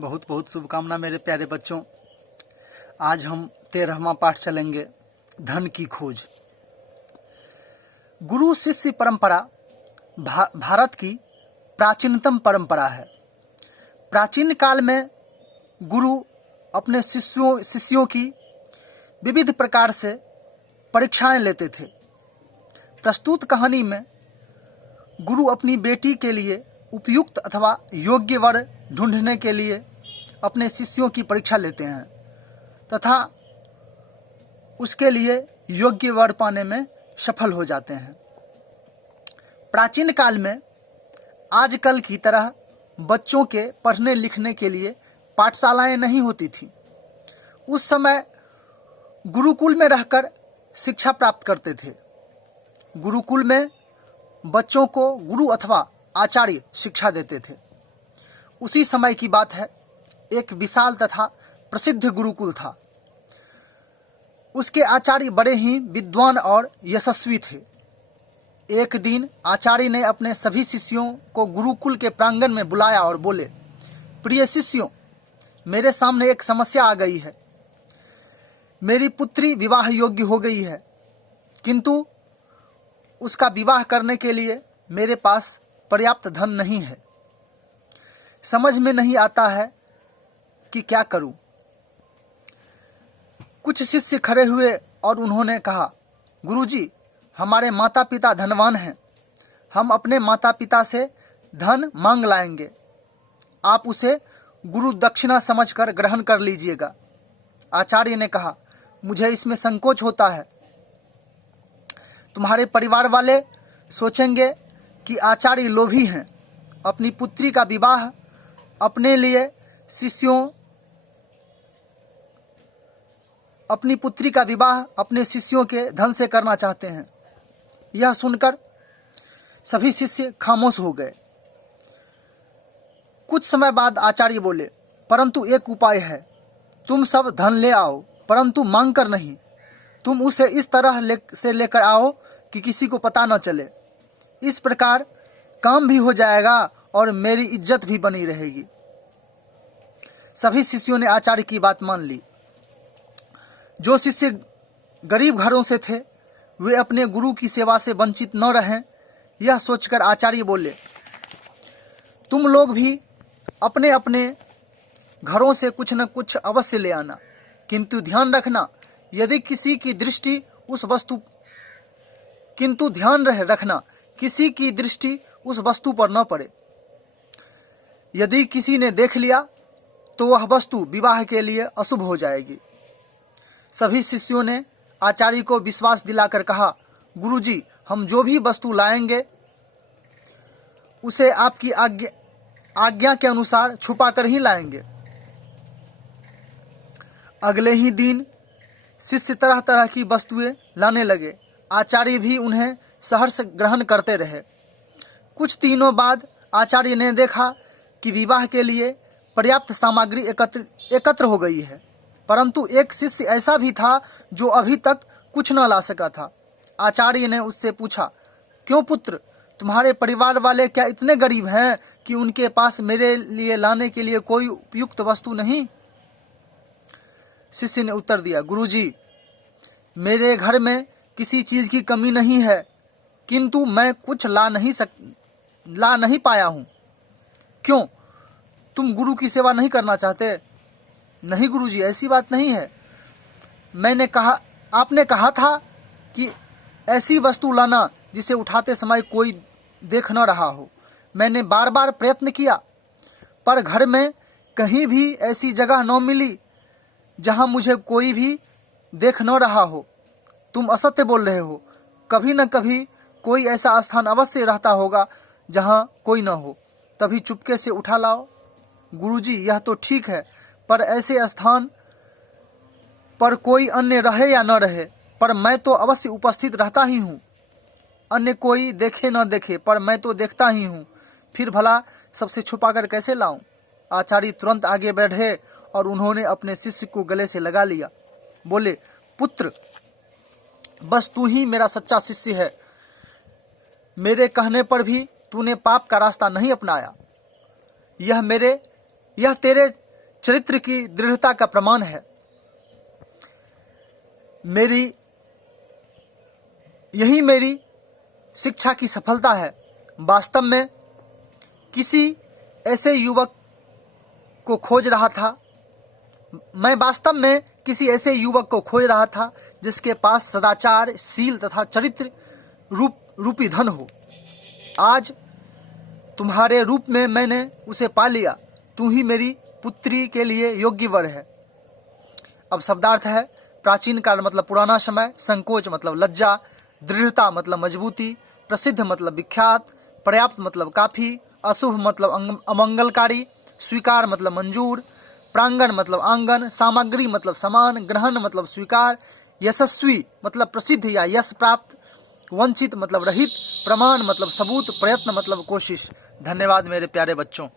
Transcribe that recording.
बहुत बहुत शुभकामना मेरे प्यारे बच्चों। आज हम 13वां पाठ चलेंगे, धन की खोज। गुरु शिष्य परंपरा भारत की प्राचीनतम परंपरा है। प्राचीन काल में गुरु अपने शिष्यों की विविध प्रकार से परीक्षाएं लेते थे। प्रस्तुत कहानी में गुरु अपनी बेटी के लिए उपयुक्त अथवा योग्य वर ढूंढने के लिए अपने शिष्यों की परीक्षा लेते हैं तथा उसके लिए योग्य वर पाने में सफल हो जाते हैं। प्राचीन काल में आजकल की तरह बच्चों के पढ़ने लिखने के लिए पाठशालाएं नहीं होती थी। उस समय गुरुकुल में रहकर शिक्षा प्राप्त करते थे। गुरुकुल में बच्चों को गुरु अथवा आचार्य शिक्षा देते थे। उसी समय की बात है, एक विशाल तथा प्रसिद्ध गुरुकुल था। उसके आचार्य बड़े ही विद्वान और यशस्वी थे। एक दिन आचार्य ने अपने सभी शिष्यों को गुरुकुल के प्रांगण में बुलाया और बोले, प्रिय शिष्यों, मेरे सामने एक समस्या आ गई है। मेरी पुत्री विवाह योग्य हो गई है, किंतु उसका विवाह करने के लिए मेरे पास पर्याप्त धन नहीं है। समझ में नहीं आता है कि क्या करूं। कुछ शिष्य खड़े हुए और उन्होंने कहा, गुरुजी, हमारे माता पिता धनवान हैं। हम अपने माता पिता से धन मांग लाएंगे। आप उसे गुरु दक्षिणा समझकर ग्रहण कर लीजिएगा। आचार्य ने कहा, मुझे इसमें संकोच होता है। तुम्हारे परिवार वाले सोचेंगे कि आचार्य लोभी हैं। अपनी पुत्री का विवाह अपने शिष्यों के धन से करना चाहते हैं। यह सुनकर सभी शिष्य खामोश हो गए। कुछ समय बाद आचार्य बोले, परंतु एक उपाय है। तुम सब धन ले आओ, परंतु मांग कर नहीं। तुम उसे इस तरह से लेकर आओ कि किसी को पता न चले। इस प्रकार काम भी हो जाएगा और मेरी इज्जत भी बनी रहेगी। सभी शिष्यों ने आचार्य की बात मान ली। जो शिष्य गरीब घरों से थे, वे अपने गुरु की सेवा से वंचित न रहें, यह सोचकर आचार्य बोले, तुम लोग भी अपने अपने घरों से कुछ न कुछ अवश्य ले आना, किंतु ध्यान रखना, यदि किसी की दृष्टि उस वस्तु पर न पड़े। यदि किसी ने देख लिया तो वह वस्तु विवाह के लिए अशुभ हो जाएगी। सभी शिष्यों ने आचार्य को विश्वास दिलाकर कहा, गुरुजी, हम जो भी वस्तु लाएंगे उसे आपकी आज्ञा के अनुसार छुपा कर ही लाएंगे। अगले ही दिन शिष्य तरह तरह की वस्तुएं लाने लगे। आचार्य भी उन्हें सहर्ष ग्रहण करते रहे। कुछ दिनों बाद आचार्य ने देखा कि विवाह के लिए पर्याप्त सामग्री एकत्र हो गई है, परंतु एक शिष्य ऐसा भी था जो अभी तक कुछ न ला सका था। आचार्य ने उससे पूछा, क्यों पुत्र, तुम्हारे परिवार वाले क्या इतने गरीब हैं कि उनके पास मेरे लिए लाने के लिए कोई उपयुक्त वस्तु नहीं? शिष्य ने उत्तर दिया, गुरुजी, मेरे घर में किसी चीज की कमी नहीं है, किंतु मैं कुछ ला नहीं पाया हूँ। क्यों, तुम गुरु की सेवा नहीं करना चाहते? नहीं गुरुजी, ऐसी बात नहीं है। आपने कहा था कि ऐसी वस्तु लाना जिसे उठाते समय कोई देख न रहा हो। मैंने बार बार प्रयत्न किया, पर घर में कहीं भी ऐसी जगह न मिली जहाँ मुझे कोई भी देख न रहा हो। तुम असत्य बोल रहे हो। कभी न कभी कोई ऐसा स्थान अवश्य रहता होगा जहाँ कोई न हो, तभी चुपके से उठा लाओ। गुरुजी, यह तो ठीक है, पर ऐसे स्थान पर कोई अन्य रहे या न रहे, पर मैं तो अवश्य उपस्थित रहता ही हूँ। अन्य कोई देखे न देखे, पर मैं तो देखता ही हूँ। फिर भला सबसे छुपाकर कैसे लाऊं? आचार्य तुरंत आगे बढ़े और उन्होंने अपने शिष्य को गले से लगा लिया। बोले, पुत्र, बस तू ही मेरा सच्चा शिष्य है। मेरे कहने पर भी तूने पाप का रास्ता नहीं अपनाया। यह तेरे चरित्र की दृढ़ता का प्रमाण है। यही मेरी शिक्षा की सफलता है। वास्तव में किसी ऐसे युवक को खोज रहा था जिसके पास सदाचार, शील तथा चरित्र रूपी धन हो। आज तुम्हारे रूप में मैंने उसे पा लिया। तू ही मेरी पुत्री के लिए योग्य वर है। अब शब्दार्थ है। प्राचीन काल मतलब पुराना समय, संकोच मतलब लज्जा, दृढ़ता मतलब मजबूती, प्रसिद्ध मतलब विख्यात, पर्याप्त मतलब काफ़ी, अशुभ मतलब अमंगलकारी, स्वीकार मतलब मंजूर, प्रांगण मतलब आंगन, सामग्री मतलब समान, ग्रहण मतलब स्वीकार, यशस्वी मतलब प्रसिद्ध या यश प्राप्त, वंचित मतलब रहित, प्रमाण मतलब सबूत, प्रयत्न मतलब कोशिश। धन्यवाद मेरे प्यारे बच्चों।